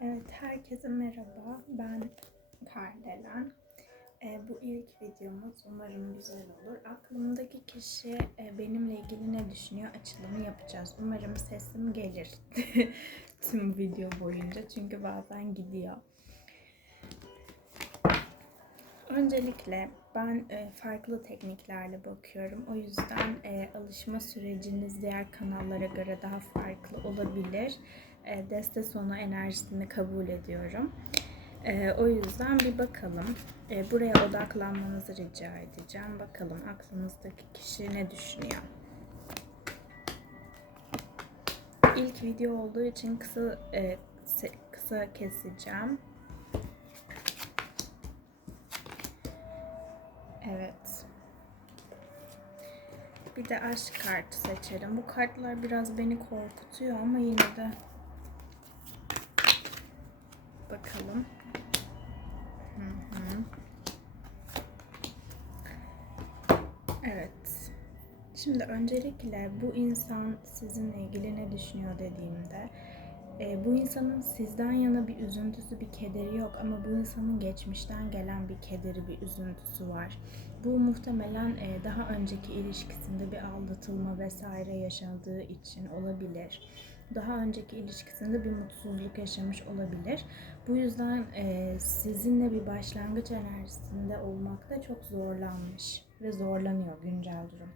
Evet, herkese merhaba. Ben Kardelen. Ee, bu ilk videomuz. Umarım güzel olur. Aklımdaki kişi e, benimle ilgili ne düşünüyor açılımı yapacağız. Umarım sesim gelir tüm video boyunca. Çünkü bazen gidiyor. Öncelikle ben e, farklı tekniklerle bakıyorum. O yüzden e, alışma süreciniz diğer kanallara göre daha farklı olabilir. E, deste sonu enerjisini kabul ediyorum. E, o yüzden bir bakalım. E, buraya odaklanmanızı rica edeceğim. Bakalım aklınızdaki kişi ne düşünüyor. İlk video olduğu için kısa e, kısa keseceğim. Evet. Bir de aşk kartı seçelim. Bu kartlar biraz beni korkutuyor ama yine de bakalım. Evet. Şimdi öncelikle bu insan sizinle ilgili ne düşünüyor dediğimde e, bu insanın sizden yana bir üzüntüsü, bir kederi yok ama bu insanın geçmişten gelen bir kederi, bir üzüntüsü var. Bu muhtemelen e, daha önceki ilişkisinde bir aldatılma vesaire yaşadığı için olabilir. Daha önceki ilişkisinde bir mutsuzluk yaşamış olabilir. Bu yüzden e, sizinle bir başlangıç enerjisinde olmakta çok zorlanmış ve zorlanıyor güncel durum.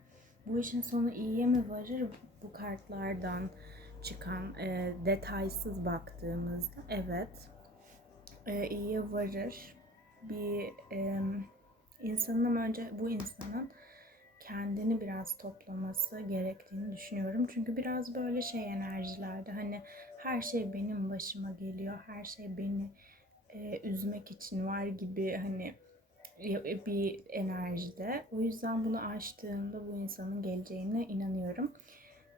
Bu işin sonu iyiye mi varır bu kartlardan? Çıkan e, detaysız baktığımızda evet e, iyiye varır. Bir e, insanın önce bu insanın kendini biraz toplaması gerektiğini düşünüyorum. Çünkü biraz böyle şey enerjilerde hani her şey benim başıma geliyor, her şey beni e, üzmek için var gibi hani bir enerjide. O yüzden bunu açtığımda bu insanın geleceğine inanıyorum.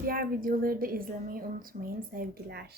Diğer videoları da izlemeyi unutmayın. Sevgiler.